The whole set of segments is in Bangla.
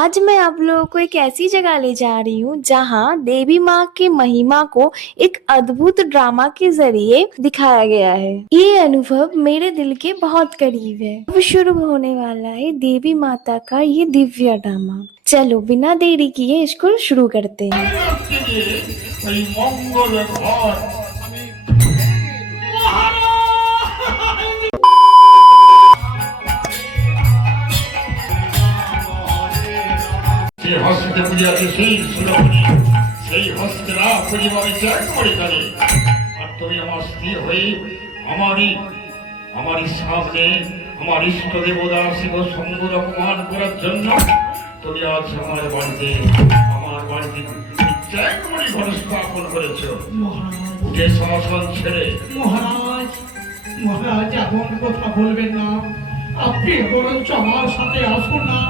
आज मैं आप लोगों को एक ऐसी जगह ले जा रही हूँ जहाँ देवी माँ की महिमा को एक अद्भुत ड्रामा के जरिए दिखाया गया है। ये अनुभव मेरे दिल के बहुत करीब है। अब शुरू होने वाला है देवी माता का ये दिव्य ड्रामा। चलो बिना देरी किए इसको शुरू करते हैं। হস্তে পুজিয়াছে সেই সুরমণি, সেই হস্তে না পুজিবাবে চাক করে গেলে। আর তুমি আমার স্ত্রী হয়ে আমারই সামনে আমার ইষ্ট দেবতা শিব শম্ভুর অপমান করার জন্য তুমি আজ আমার বাড়িতে চাক করে ঘর স্থাপন করেছ। যে শাসন ছেড়ে মহারাজ এমন কথা বলবেন না। আপনি বরঞ্চ আমার সাথে আসুন না,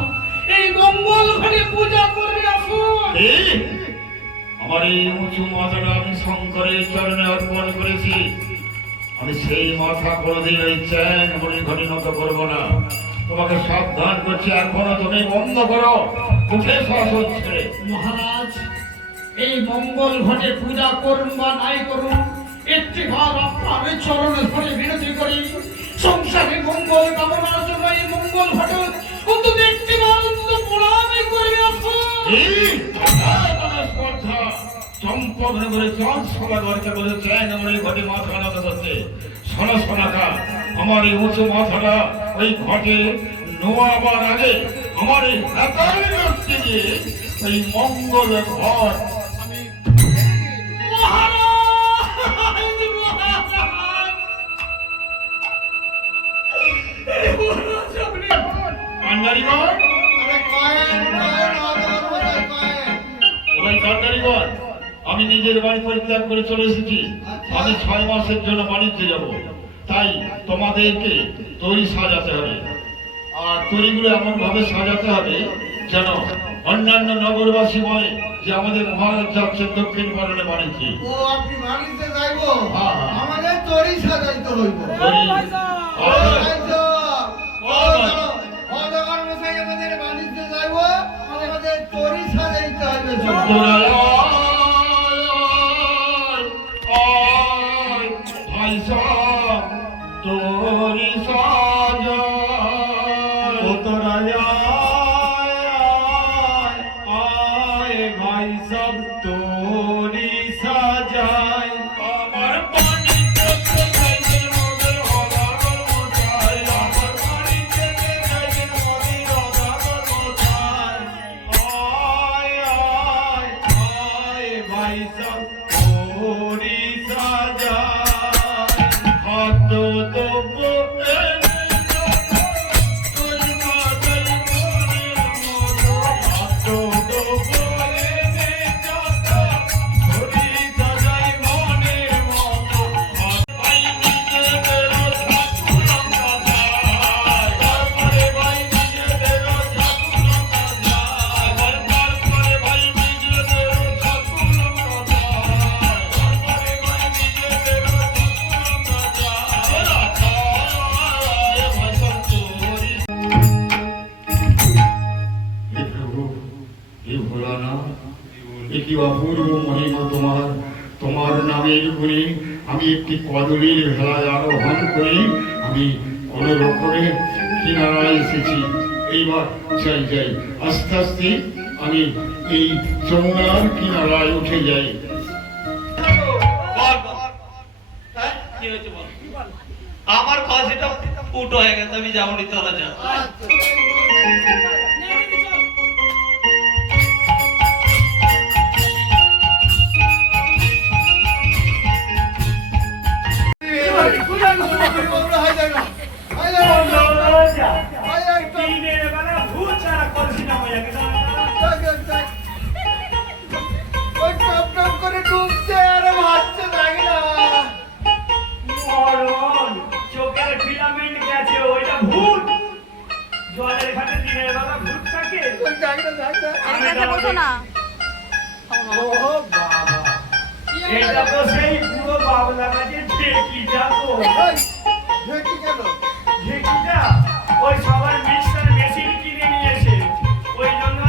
এই মঙ্গল ঘরে পূজা করে আসুন। আমার এই উঁচু মাথাটা আমি শঙ্করের চরণে অর্পণ করেছি। আমি সেই মাথা কোনোদিন ওই চ্যাং বলি ঘটি নত করবো না। তোমাকে সাবধান করছি, এখনো তুমি বন্ধ করো মুখে শাসন ছেড়ে। মহারাজ, এই মঙ্গল ঘটে পূজা করুন বা নাই করুন, একটি ভাব আপনার চরণে ধরে বিরতি করি। সংসারে মঙ্গল কামনার জন্য এই মঙ্গল ঘটে অন্তত একটি বার অন্তত প্রণামই করে আসুন। চম্পকনগরে চাঁদ সদাগরকে বলে চ্যাং বলি ঘটে মাথা নত করতে। সনাকা আমার এই উঁচু মাথাটা ওই ঘটে নোয়াবার আগে আমার এই ওই মঙ্গল ঘর আমি নিজের বাড়ি পরিত্যাগ করে চলে এসেছি। আমি 6 মাসের জন্য বাণিজ্যে যাব, তাই তোমাদেরকে তরি সাজাতে হবে। আর তরিগুলো এমন ভাবে সাজাতে হবে যেন অন্যান্য নগরবাসী বলে যে আমাদের মহারাজ যাচ্ছে দক্ষিণ পালনে বাণিজ্যে। ও আপনি বাণিজ্যে যাইবো, আমাদের তরি সাজাইতে হইব। আমাদের বাণিজ্যে যাইবো, আমাদের তরি সাজাইতে হইবে। তোরি সাজা आए भाई सब तोरी सजाए। আমার পানি भाई सब तोरी सजाए। হাত তো কি অপূর্ব মহিমা তোমার নামের গুণে আমি একটি কদলীর ভেলায় আরোহণ করি। আমি কোন রকমে কিনারায় এসেছি। এইবার যাই আস্তে আস্তে আমি এই যমুনার কিনারায় উঠে যাই। আমার কাছেটা ফুট হয়ে গেছে, আমি যাবনি, চলে যা। চোখের ফিলামেন্ট গেছে, ওইটা ভূত। জলের ঘাটে দিনের বেলা ভূত থাকে। এটা তো সেই পুরো বাবলা গাছে ঢেকিটা তো। ঢেকিটা ওই সবার মিক্সার মেশিন কিনে নিয়েছে, ওই জন্য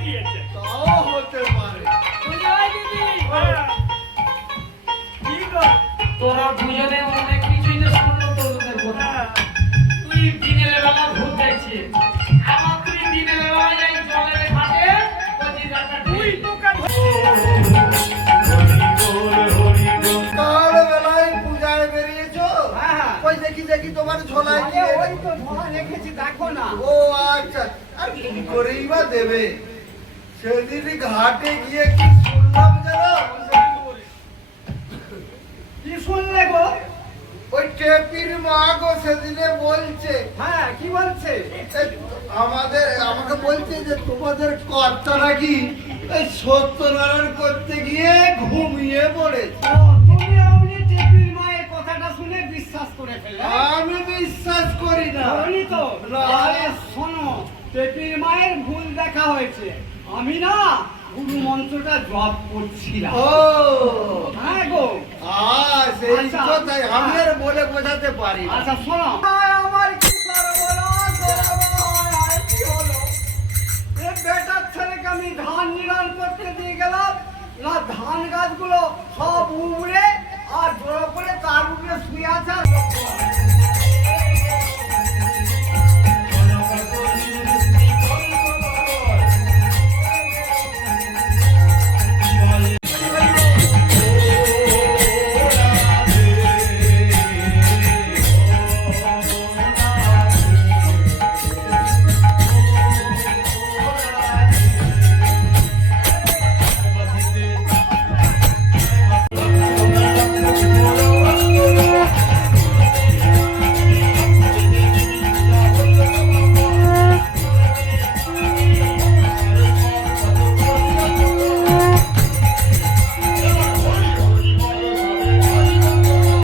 দিয়েছে। তাও হতে পারে। ওই দিদি, কি গো? তোরা দুজনে অনেক কিছুই তো শুনলো তোদের কথা। তুই দিনের বেলা ভূত দেখছিস, আবার তুই দিনের বেলায় এই জলের ঘাটে ওই রাতটা তুই দোকান কাল বেলায় পূজায় বেরিয়েছো? ওই দেখি দেখি তোমার ঝোলায় কি ওই তো ধোয়া রেখেছি, দেখো না। ও আচ্ছা, আর কি করেই বা দেবে? সেদিন ঘাটে গিয়ে কি শুনলাম জানো? কি শুনলে গো? ওই টেপির মা গো সেদিনে বলছে, হ্যাঁ, কি বলছে? আমাকে বলছে যে তোমাদের কর্তা নাকি এই সত্যনারায়ণ করতে গিয়ে ঘুমিয়ে পড়েছে। ও, তুমি অমনি টেপির মায়ের কথাটা শুনে বিশ্বাস করে ফেললে? আমি বিশ্বাস করি না। বলি তো, না। আরে শোনো, টেপির মায়ের ভুল দেখা হয়েছে। আমি না গুরু মন্ত্রটা জপ করছিলাম। ও হ্যাঁ গো। সেই আচ্ছা। কথাই আমি আর বলে বোঝাতে পারি না। আচ্ছা শোনো, আমার কি সর্বনাশ হলো, আর কি হলো? এ বেটার ছেলেকে আমি ধান নিরান করতে দিয়ে গেলাম, না ধান গাছগুলো সব উড়ে